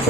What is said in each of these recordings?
बहुत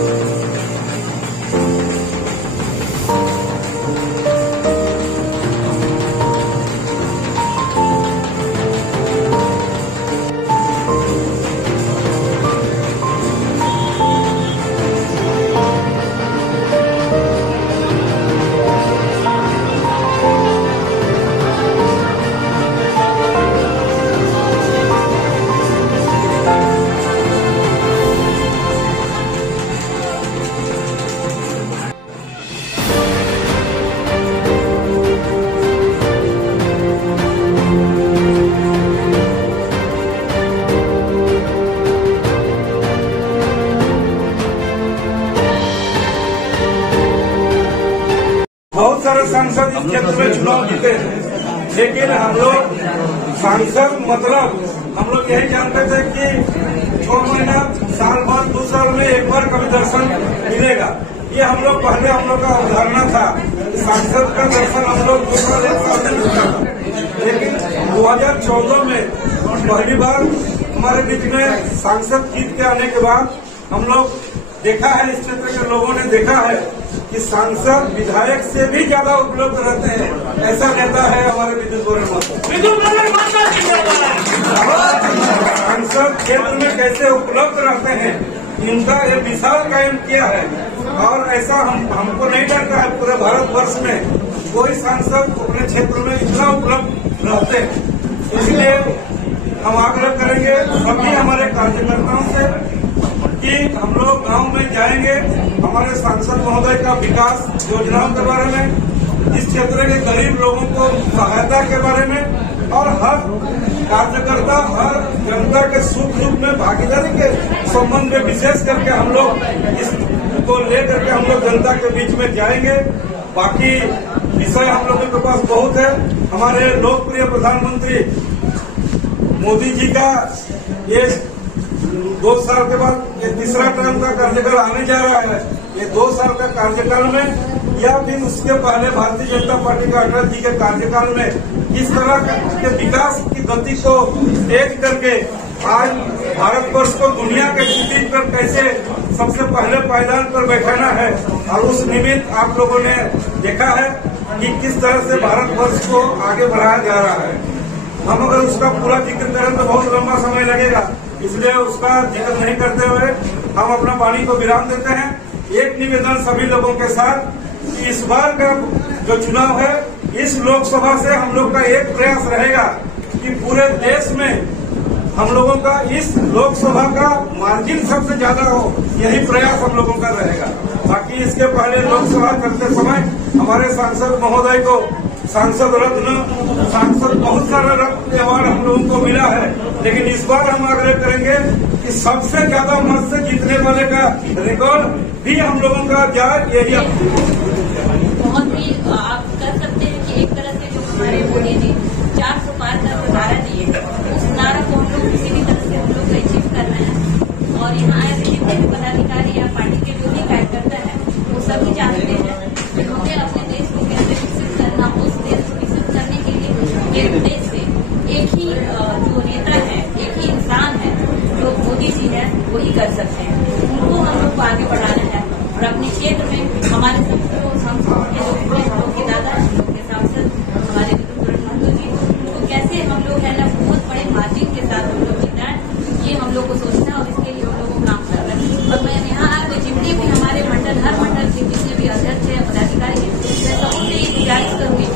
सारे सांसद इस क्षेत्र में चुनाव जीते हैं, लेकिन हम लोग सांसद मतलब हम लोग यही जानते थे कि 6 महीना साल बाद 2 साल में एक बार कभी दर्शन मिलेगा। ये हम लोग पहले हम लोग का अवधारणा था, सांसद का दर्शन हम लोग 2 साल 1 साल में मिलता था। लेकिन 2014 में पहली बार हमारे बीच में सांसद जीत के आने के बाद हम लोग देखा है, इस क्षेत्र के लोगों ने देखा है कि सांसद विधायक से भी ज्यादा उपलब्ध रहते हैं। ऐसा नेता है हमारे विद्युत सांसद क्षेत्र में कैसे उपलब्ध रहते हैं, इनका ये विशाल कायम किया है। और ऐसा हमको नहीं लगता है पूरे भारतवर्ष में कोई सांसद अपने क्षेत्र में इतना उपलब्ध रहते हैं। इसलिए हम आग्रह करेंगे सभी हमारे कार्यकर्ताओं से कि हम लोग गांव में जाएंगे, हमारे सांसद महोदय का विकास योजनाओं के बारे में, इस क्षेत्र के गरीब लोगों को सहायता के बारे में और हर कार्यकर्ता हर जनता के सुख दुख में भागीदारी के संबंध में विशेष करके हम लोग इसको लेकर के हम लोग जनता के बीच में जाएंगे। बाकी विषय हम लोगों के पास बहुत है। हमारे लोकप्रिय प्रधानमंत्री मोदी जी का ये 2 साल के बाद ये तीसरा टर्म का कार्यकाल आने जा रहा है। ये 2 साल का कार्यकाल में या फिर उसके पहले भारतीय जनता पार्टी का अटल जी के कार्यकाल में इस तरह के विकास की गति को तेज करके आज भारतवर्ष को दुनिया के स्थिति पर कैसे सबसे पहले पायदान पर बैठाना है, और उस निमित्त आप लोगों ने देखा है कि किस तरह से भारतवर्ष को आगे बढ़ाया जा रहा है। हम अगर उसका पूरा जिक्र करें तो बहुत लंबा समय लगेगा, इसलिए उसका जिक्र नहीं करते हुए हम अपना वाणी को विराम देते हैं। एक निवेदन सभी लोगों के साथ कि इस बार का जो चुनाव है, इस लोकसभा से हम लोग का एक प्रयास रहेगा कि पूरे देश में हम लोगों का इस लोकसभा का मार्जिन सबसे ज्यादा हो, यही प्रयास हम लोगों का रहेगा। बाकी इसके पहले लोकसभा करते समय हमारे सांसद महोदय को सांसद रत्न, सांसद बहुत सारा रत्न अवार्ड हम लोगों को मिला है, लेकिन इस बार हम आग्रह करेंगे कि सबसे ज्यादा मत से जीतने वाले का रिकॉर्ड भी हम लोगों का जाए, यही बहुत ही आप कर सकते हैं कि एक तरह से जो हमारे मोदी ने 400 पार का जो नारा दिए, उस नारा को हम लोग किसी भी तरह से हम लोग अचीव कर रहे हैं। और यहाँ आए जितने भी पदाधिकारी या पार्टी के जो भी कार्यकर्ता है, वो सभी चाहते हैं कि हमें अपने देश को कैसे विकसित करना, उस देश को विकसित करने के लिए एक देश से एक ही जो नेता है, एक ही इंसान है जो मोदी जी है, वही कर सकते हैं। उनको हम लोग को आगे बढ़ाना है और अपने क्षेत्र में हमारे के दादा के सांसद हमारे महतो जी, तो कैसे हम लोग है ना बहुत बड़े मार्जिन के साथ हम लोग जीतना है, ये हम लोग को सोचना है और इसके लिए हम लोग को काम कर रहे हैं। और मैं यहाँ आकर जितने भी हमारे मंडल, हर मंडल के जितने भी अध्यक्ष है, पदाधिकारी है, मैं सबसे ये गुजारिश करूंगी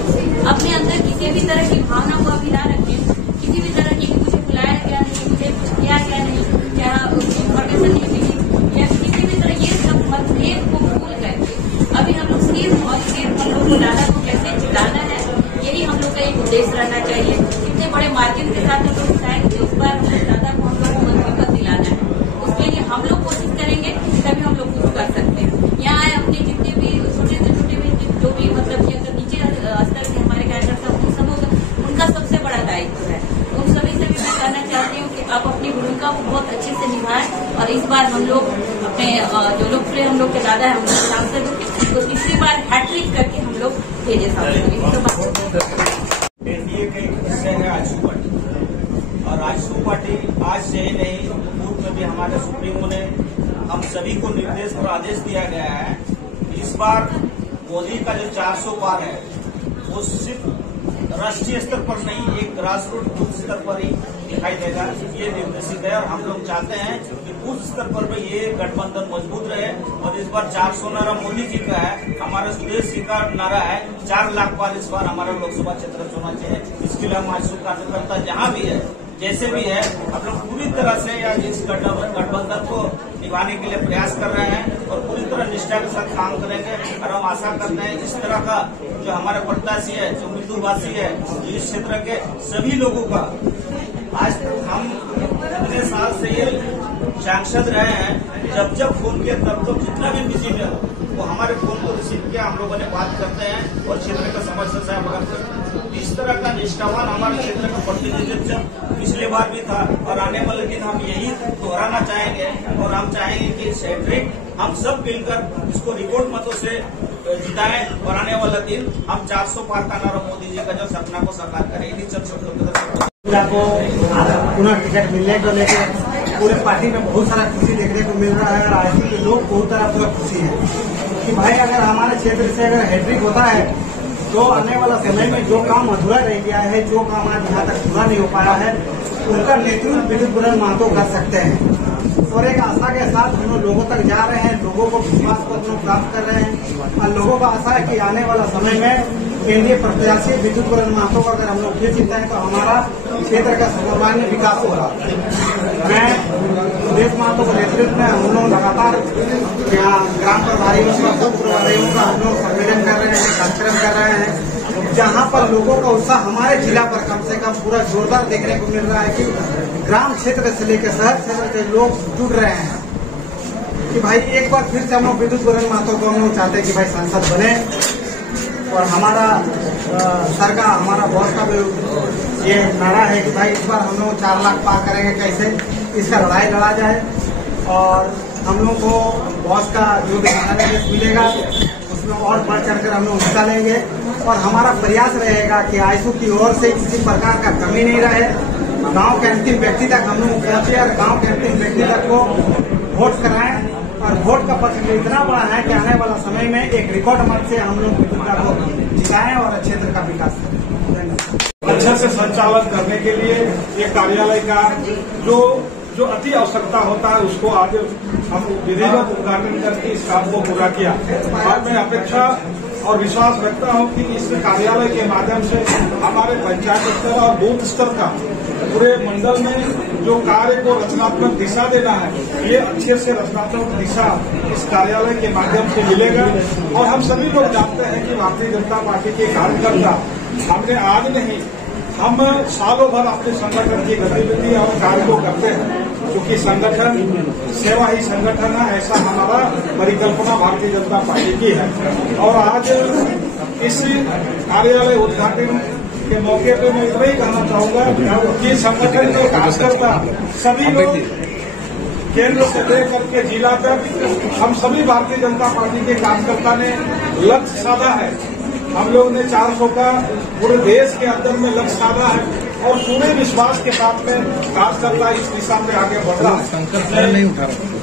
अपने अंदर किसी भी तरह की भावना को अभी ना रखें, किसी भी तरह की मुझे बुलाया गया नहीं, मुझे कुछ किया गया नहीं, क्या इन्फॉर्मेशन नहीं मिली या किसी भी तरह, ये सब मतभेद को भूल करके अभी हम लोग सिर्फ और सिर्फ हम लोग को दादा को कैसे जिताना है, यही हम लोग का एक उद्देश्य रहना चाहिए। इतने बड़े मार्जिन के साथ हम लोग चाहेंगे उस बार दादा को हम लोग को मंत्रिपद दिलाना है, उसके लिए हम लोग कोशिश करेंगे, तभी हम लोग कुछ कर सकते हैं। यहाँ आए अपने जितने भी छोटे से छोटे भी जो भी मतलब कि अगर नीचे स्तर के हमारे कार्यकर्ता उन सबों उनका सबसे बड़ा दायित्व है। उन सभी से भी मैं कहना चाहती हूँ कि आप अपनी भूमिका को बहुत अच्छे से निभाएं और इस बार हम लोग अपने जो लोकप्रिय हम लोग के दादा है उनके सांसद तो तीसरी बार हैट्रिक करके हम लोग भेजे सांसद। एनडीए के एक हिस्से है आजसू पार्टी, और आजसू पार्टी आज से ही नहीं, पूर्व में भी हमारे सुप्रीमो ने हम सभी को निर्देश और आदेश दिया गया है। इस बार मोदी का जो 400 पार है वो सिर्फ राष्ट्रीय स्तर पर नहीं, एक ग्रास रूट बूथ स्तर पर ही दिखाई देगा। ये निर्देशित है और हम लोग चाहते हैं कि बूथ स्तर पर भी ये गठबंधन मजबूत रहे। और इस बार 400 नारा मोदी जी का है, हमारा सुदेश जी का नारा है 4 लाख पार इस बार हमारा लोकसभा क्षेत्र होना चाहिए। इसके लिए हम आशु कार्यकर्ता जहाँ भी है, जैसे भी है, हम लोग पूरी तरह से इस गठबंधन को निभाने के लिए प्रयास कर रहे हैं और पूरी तरह निष्ठा के साथ काम करेंगे। और हम आशा करते हैं इस तरह का जो हमारे प्रत्याशी है, जो मृदुभाषी है, जो इस क्षेत्र के सभी लोगों का, आज हम इतने साल से ये सांसद रहे हैं, जब फोन किया तब जितना भी बिजी है वो हमारे फोन को रिसीव किया, हम लोगों ने बात करते हैं और क्षेत्र का समस्या से अवगत करते हैं। इस तरह का निष्ठावान हमारे क्षेत्र का प्रतिनिधित्व पिछली बार भी था और आने वाले दिन हम यही दोहराना चाहेंगे। और हम चाहेंगे कि इस हैट्रिक हम सब मिलकर इसको रिकॉर्ड मतों से जिताएं और आने वाला दिन हम 400 पार का नारा मोदी जी का जो सपना को साकार करें। इन्हीं चंद शब्दों को पुनः टिकट मिलने को लेकर पूरे पार्टी में बहुत सारा खुशी देखने को मिल रहा है और आईसी के लोग बहुत तरह पूरा खुशी है कि भाई अगर हमारे क्षेत्र से अगर हैट्रिक होता है तो आने वाला समय में जो काम अधूरा रह गया है, जो काम आज यहाँ तक पूरा नहीं हो पाया है, उनका नेतृत्व विद्युत बुलंद महतो कर सकते हैं। और एक आशा के साथ हम लोगों तक जा रहे हैं, लोगों को विश्वास को अपना प्राप्त कर रहे हैं और लोगों का आशा है कि आने वाला समय में केंद्रीय प्रत्याशी विद्युत बुलंद महतो को अगर हम लोग फिर जीते हैं तो हमारा क्षेत्र का सर्वांगीण विकास होगा। मैं सुदेश महतो के नेतृत्व में हम लोग लगातार यहाँ ग्राम प्रभारियों का, उप प्रभारियों का हम लोग सम्मेलन कर रहे हैं, कार्यक्रम कर रहे हैं, जहाँ पर लोगों का उत्साह हमारे जिला पर कम से कम पूरा जोरदार देखने को मिल रहा है कि ग्राम क्षेत्र से लेकर शहर क्षेत्र के लोग जुड़ रहे हैं कि भाई एक बार फिर से हम लोग विद्युत बुलंद महतो को हम लोग चाहते हैं कि भाई सांसद बने और हमारा सर का, हमारा बॉस का भी ये नारा है कि भाई इस बार हम लोग 4 लाख पार करेंगे, कैसे इसका लड़ाई लड़ा जाए और हम लोग को बॉस का जो भी निर्देश मिलेगा उसमें और बढ़ चढ़कर हम लोग हिस्सा लेंगे। और हमारा प्रयास रहेगा कि आईसू की ओर से किसी प्रकार का कमी नहीं रहे, गांव के अंतिम व्यक्ति तक हम लोग पहुंचे और गांव के अंतिम व्यक्ति तक को वोट कराएं। और वोट का पक्ष इतना बड़ा है कि आने वाला समय में एक रिकॉर्ड मत से हम लोग विद्युत को जिताएं और क्षेत्र का विकास करें। अच्छे से संचालन करने के लिए ये कार्यालय का जो अति आवश्यकता होता है उसको आज हम विधिवत उद्घाटन करके इस काम को पूरा किया। और मैं अपेक्षा और विश्वास रखता हूं कि इस कार्यालय के माध्यम से हमारे पंचायत स्तर और बूथ स्तर का पूरे मंडल में जो कार्य को रचनात्मक दिशा देना है, ये अच्छे से रचनात्मक दिशा इस कार्यालय के माध्यम से मिलेगा। और हम सभी लोग जानते हैं कि भारतीय जनता पार्टी के कार्यकर्ता हमने आज नहीं, हम सालों भर अपने संगठन की गतिविधि और कार्य को करते हैं, क्योंकि संगठन सेवा ही संगठन है, ऐसा हमारा परिकल्पना भारतीय जनता पार्टी की है। और आज इस कार्यालय उद्घाटन के मौके पे मैं इतना ही कहना चाहूंगा कि संगठन के कार्यकर्ता सभी लोग केंद्र से लेकर के जिला तक हम सभी भारतीय जनता पार्टी के कार्यकर्ता ने लक्ष्य साधा है। हम लोग ने 400 का पूरे देश के अंदर में लक्ष्य साधा है और पूरे विश्वास के साथ में कार्यकर्ता इस दिशा में आगे बढ़ रहा है।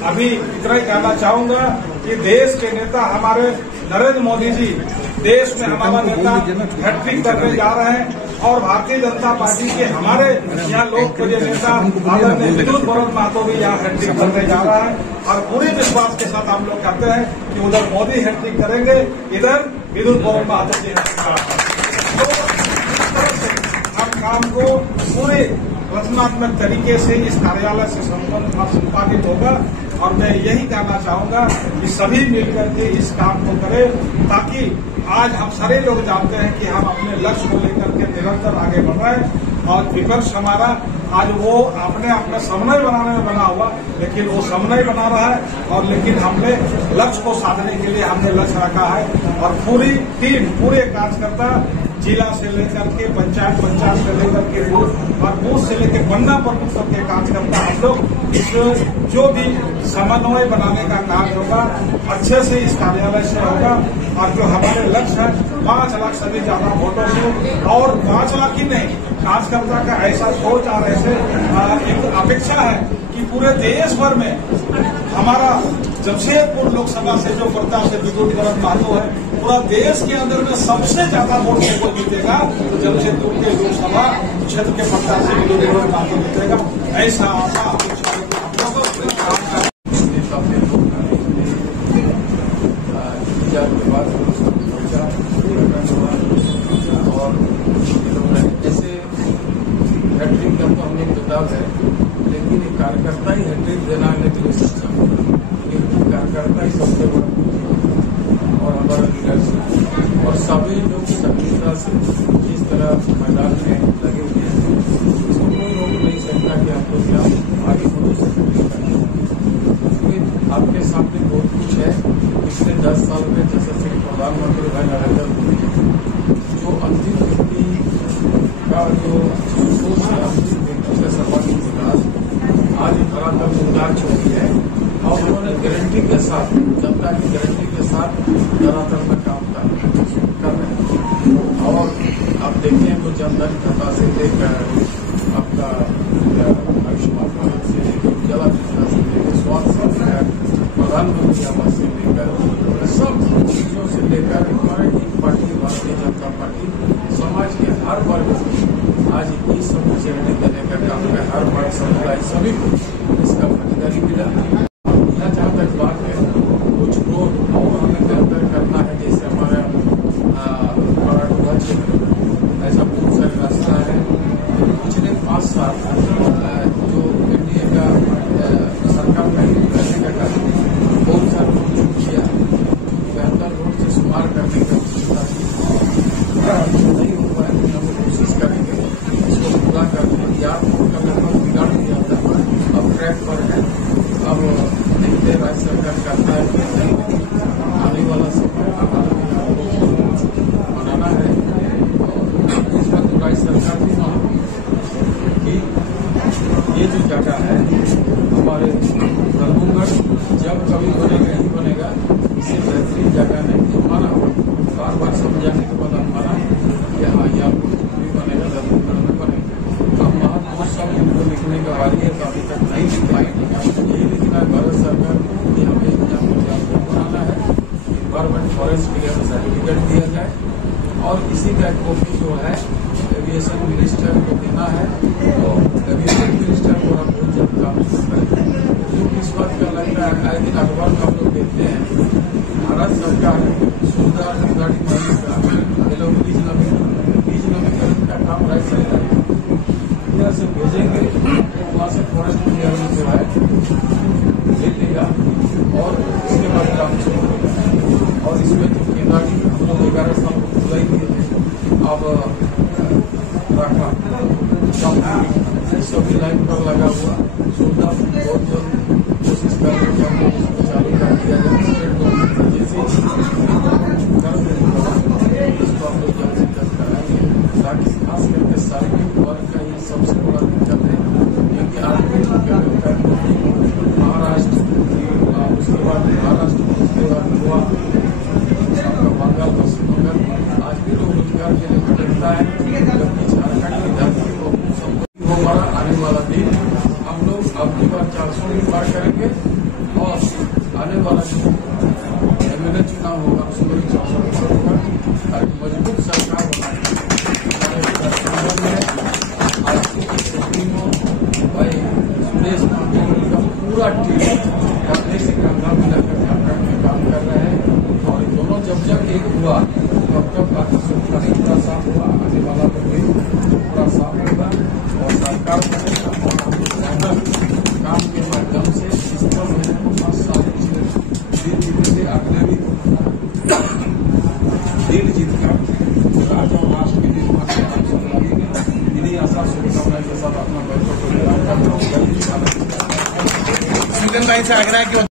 अभी इतना ही कहना चाहूंगा कि देश के नेता हमारे नरेंद्र मोदी जी देश में हमारा नेता हैट्रिक करने जा रहे हैं और भारतीय जनता पार्टी के हमारे यहाँ लोकप्रिय नेता आदरणीय विद्युत बुलंद महतो भी यहाँ हैट्रिक करने जा रहा है। और पूरे विश्वास के साथ हम लोग कहते हैं कि उधर मोदी हैट्रिक करेंगे, इधर विद्युत बुलंद महतो जी हम काम को पूरे रचनात्मक तरीके से इस कार्यालय से संपादित होगा। और मैं यही कहना चाहूंगा कि सभी मिलकर के इस काम को करें, ताकि आज हम सारे लोग जानते हैं कि हम अपने लक्ष्य को लेकर के निरंतर आगे बढ़ रहे हैं और विपक्ष हमारा आज वो अपने समन्वय बनाने में बना हुआ, लेकिन वो समन्वय बना रहा है और लेकिन हमने लक्ष्य को साधने के लिए हमने लक्ष्य रखा है। और पूरी टीम, पूरे कार्यकर्ता जिला से लेकर के पंचायत से लेकर के बूथ और बूथ से लेकर बन्ना प्रमुख तक के कार्यकर्ता हम लोग इस जो भी समन्वय बनाने का कार्य होगा अच्छे से इस कार्यालय से होगा। और जो हमारे लक्ष्य है 5 लाख से भी ज्यादा वोटों से, और 5 लाख ही नहीं, कार्यकर्ता का ऐसा सोच और ऐसे एक अपेक्षा है कि पूरे देश भर में हमारा जमशेदपुर लोकसभा से जो प्रत्याशी विद्युत गणत महतो है, पूरा देश के अंदर में सबसे ज्यादा वोट को जीतेगा तो जमशेदपुर के लोकसभा क्षेत्र के प्रत्याशी विद्युत गणत महतो जीतेगा। ऐसा आशा अपेक्षा और जैसे हैट्रिक का तो हमने किताब है, लेकिन एक कार्यकर्ता ही हैट्रिक देना है के लिए सक्षम, कार्यकर्ता ही सबसे बड़ा और हमारा लीडरशिप और सभी लोग सक्रियता से जिस तरह मैदान में लगे हुए हैं उसको कोई रोक नहीं सकता कि आपको क्या आगे बढ़ सकते। आपके सामने बहुत कुछ है। पिछले 10 साल में जैसे प्रधानमंत्री भाई नरेंद्र मोदी जो अंतिम व्यक्ति का जो सोच है, अंतिम व्यक्ति का सर्वांगीण विकास आज धरातल में उतार चुकी है और उन्होंने गारंटी के साथ, जनता की गारंटी के साथ धरातल में काम कर रहे हैं। और आप देखें तो जनधन खाता से लेकर आपका आयुष्मान भारत से लेकर उज्ज्वला योजना से लेकर स्वास्थ्य से लेकर प्रधानमंत्री आवास से लेकर सब चीजों से लेकर हमारी पार्टी भारतीय जनता पार्टी समाज के हर वर्ग को आज इस सब चेहरे देने का काम है। हर वर्ग समुदाय सभी को इसका भागीदारी मिला। जहाँ तक बात है कुछ रोड और हमें बेहतर करना है, जैसे हमारा बड़ा क्षेत्र ऐसा बहुत सारे रास्ता है। पिछले 5 साल जो एनडीए का सरकार का रहने का कारण बहुत सारे रोड किया, बेहतर रोड से शुमार करने का नहीं हो पाया, हम कोशिश करेंगे इसको पूरा करने। या रोड का लगभग बिगाड़ दिया था, अब ट्रैक पर है। अब देखते राज्य सरकार करता है कि नहीं, आने वाला समय बनाना है। इस बात तो राज्य सरकार भी मानो कि ये जो जगह है हमारे दरभंगा जब कभी बनेगा ही बनेगा, इससे बेहतरीन जगह नहीं जो माना बार बार समझाने के बाद हम माना कि हाँ यहाँ भी बनेगा, दरभंगा में बनेगा। अब महत्व सब इनको लिखने का बारी है तो अभी तक नहीं लिख पाएंगे। यही लिखना है भारत सरकार को कि हमें यहाँ बनाना है, इन्वायरमेंट फॉरेस्ट क्लियर सर्टिफिकेट दिया जाए और इसी का कॉपी जो है एविएशन मिनिस्टर को देना है। तो एविएशन मिनिस्टर को हम बहुत जल्द काम शुरू करेंगे। जो किस बात का लगता है, आए दिन अखबार में हम लोग देखते हैं भारत सरकार सुविधा गाड़ी मालिक का बीज नवीकरण का काम राज्य सरकार इधर से भेजेंगे, वहाँ से फॉरेस्ट क्लियरेंस जो है ले लेगा और उसके बाद काम शुरू होगा। और इसमें जो केंद्र हम लोग 11 साल को खुला ही दिए थे, अब रखा सभी लाइन पर लगा हुआ सुविधा बहुत जल्द कोशिश कर रहे हैं हम लोग इसको चालू कर दिया जाए। स्टेट गवर्नमेंट जैसे कर देंगे इसको हम लोग जल्द से जल्द कराएंगे, ताकि खास करके सार्वजनिक वर्ग का ये सबसे बड़ा दिक्कत है। क्योंकि आदमी महाराष्ट्र, उसके बाद महाराष्ट्र, उसके बाद गोवा, आपका बंगाल, पश्चिम बंगाल, आज भी लोग रोजगार के लिए भटकता है। जबकि झारखंड की धरती को हमारा आने वाला दिन हम लोग अब की बार 400 भी पार करेंगे और आने वाला जो एमएलए चुनाव होगा उसमें भी 400 पार होगा। और मजबूत सरकार बनाएंगे। आज की सुप्रीमो भाई सुरेश का पूरा टीम करने से कंधा मिलाकर झारखंड में काम कर रहे हैं। और दोनों जब एक हुआ तब पूरा साफ हुआ, आने वाला तो भी पूरा साफ होगा और सरकार बनेगा। और हम काम के माध्यम से इस तरह में 5 साल जीत जीतेंगे, अगले भी लीड जीतकर राज्य और राष्ट्र के निर्माण में हम सब लगेंगे। इन्हीं आशा शुभकामनाएं के साथ अपना बैठक को